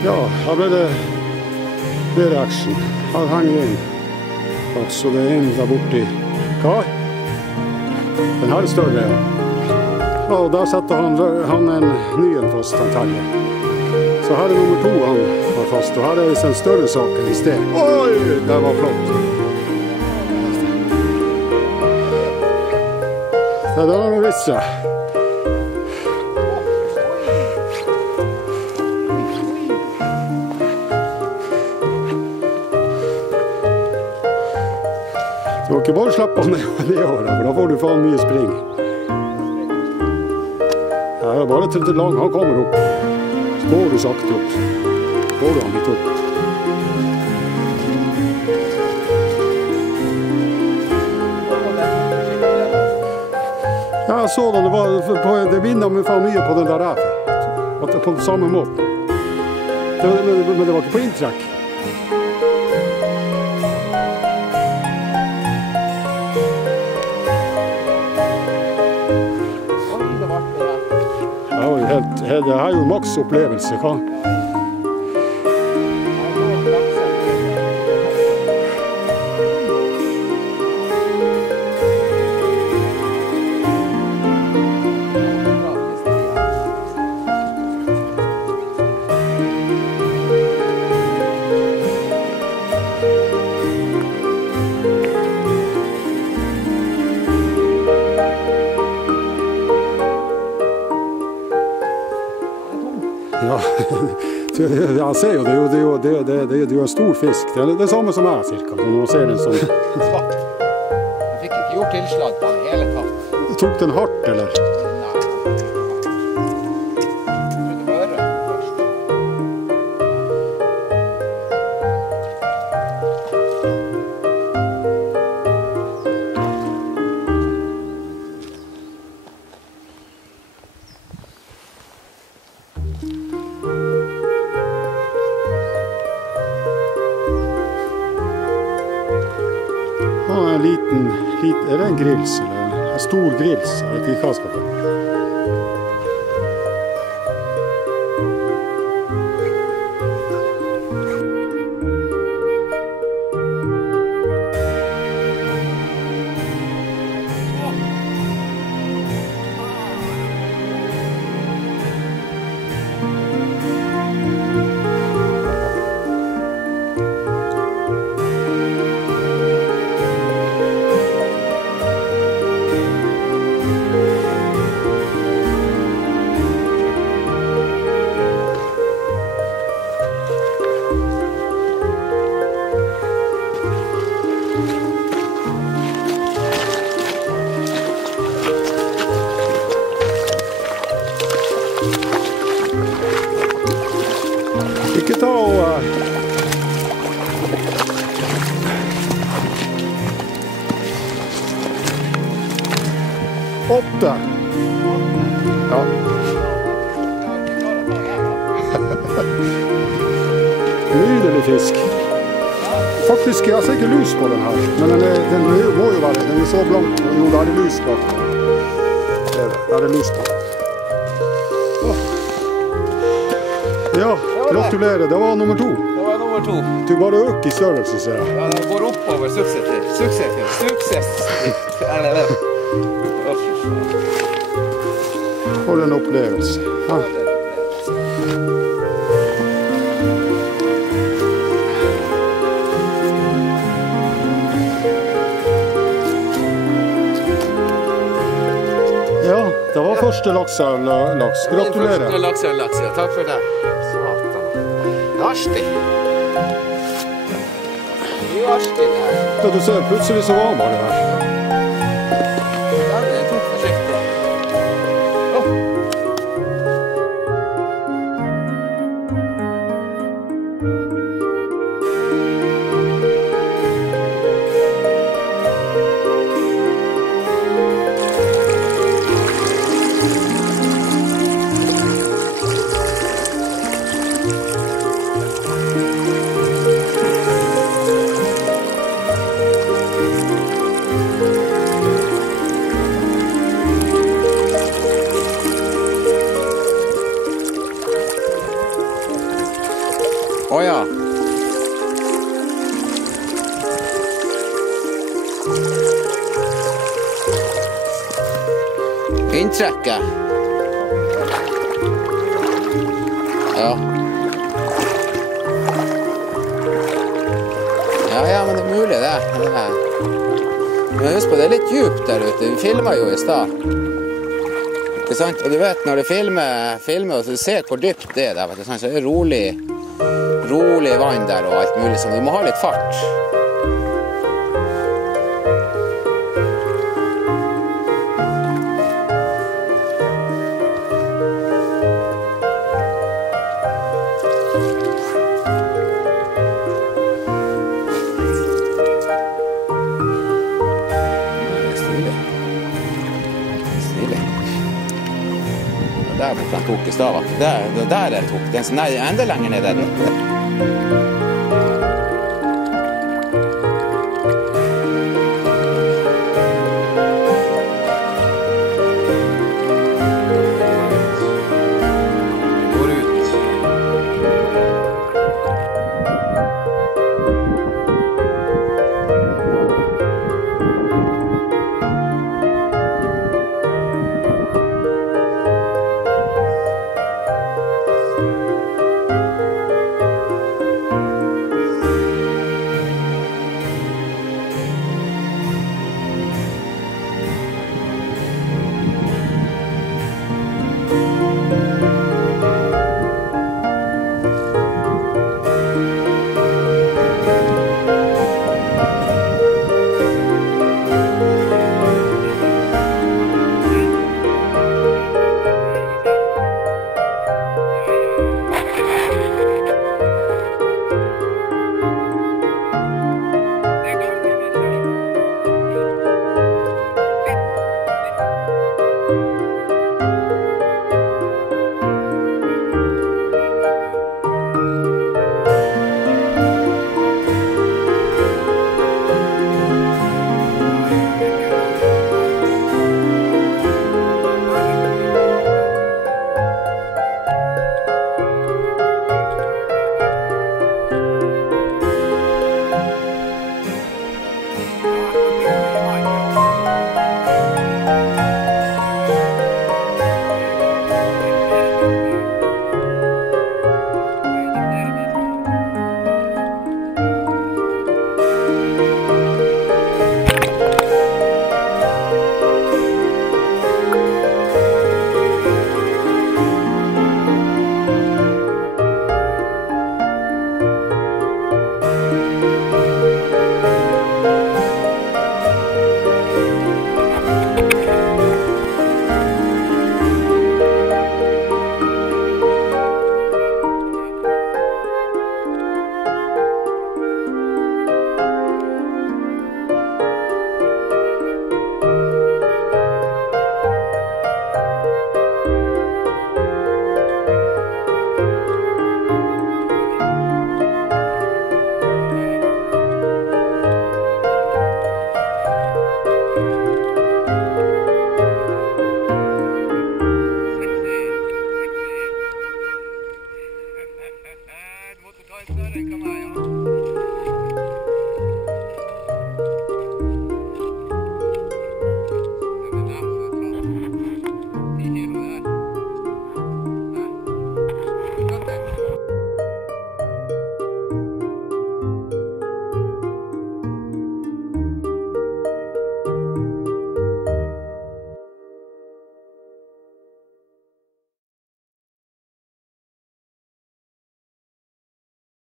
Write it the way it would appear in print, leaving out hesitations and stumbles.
Ja, her ble det mer action. Her henger en. Så det er en der borte i kar. Den her er større. Ja, og der setter han en ny en fast, han Terje. Så her er nummer 2 han har fast, og her er det en større sak enn i sted. Oi, det var flott. Det der har vi visst seg. Du må ikke bare slappe han nedover, for da får du faen mye spring. Ja, det er bare til lang, han kommer opp. Så går du sakte opp. Så får du han litt opp. Ja, jeg så den, det minner meg faen mye på den der her. At det er på samme måte. Men det var ikke på inntrekk. Det er jo maks opplevelse, hva? Jeg ser jo, det er jo en stor fisk. Det er det samme som jeg, cirka. Når man ser den sånn. Svart. Jeg fikk ikke gjort tilslag på den hele tatt. Tok den hardt, eller? Nei. Jeg trodde bare først. Er det en grills, eller en stor grills? Jeg vet ikke hva jeg skal få. Ikke ta og... 8. Ja. Nydelig fisk. Faktisk, jeg ser ikke lus på den her, men den må jo være, den er så blank. Jo, der er lus på. Der er lus på. Ja, gratulerer, det var nummer 2. Det var nummer 2. Du bare øker i størrelse, ser jeg. Ja, det går oppover suksessivt. For en opplevelse. Ja. Ja, det var første lakselaks. Gratulerer. Første lakselaks, ja. Takk for det. Satan. Det er artig. Det er artig det her. Ja, du ser, plutselig så var bare det her. Ja, det tok forsiktig. ja. Inntrekket. Ja. Ja, men det er mulig det. Men husk på, det er litt djupt der ute. Vi filmer jo i stad. Ikke sant? Og du vet, når du filmer og du ser hvor dypt det er der, vet du, så er det rolig vann der og alt mulig, så du må ha litt fart. Der borte han tok i stav. Der den tok. Den som er enda lenger ned der.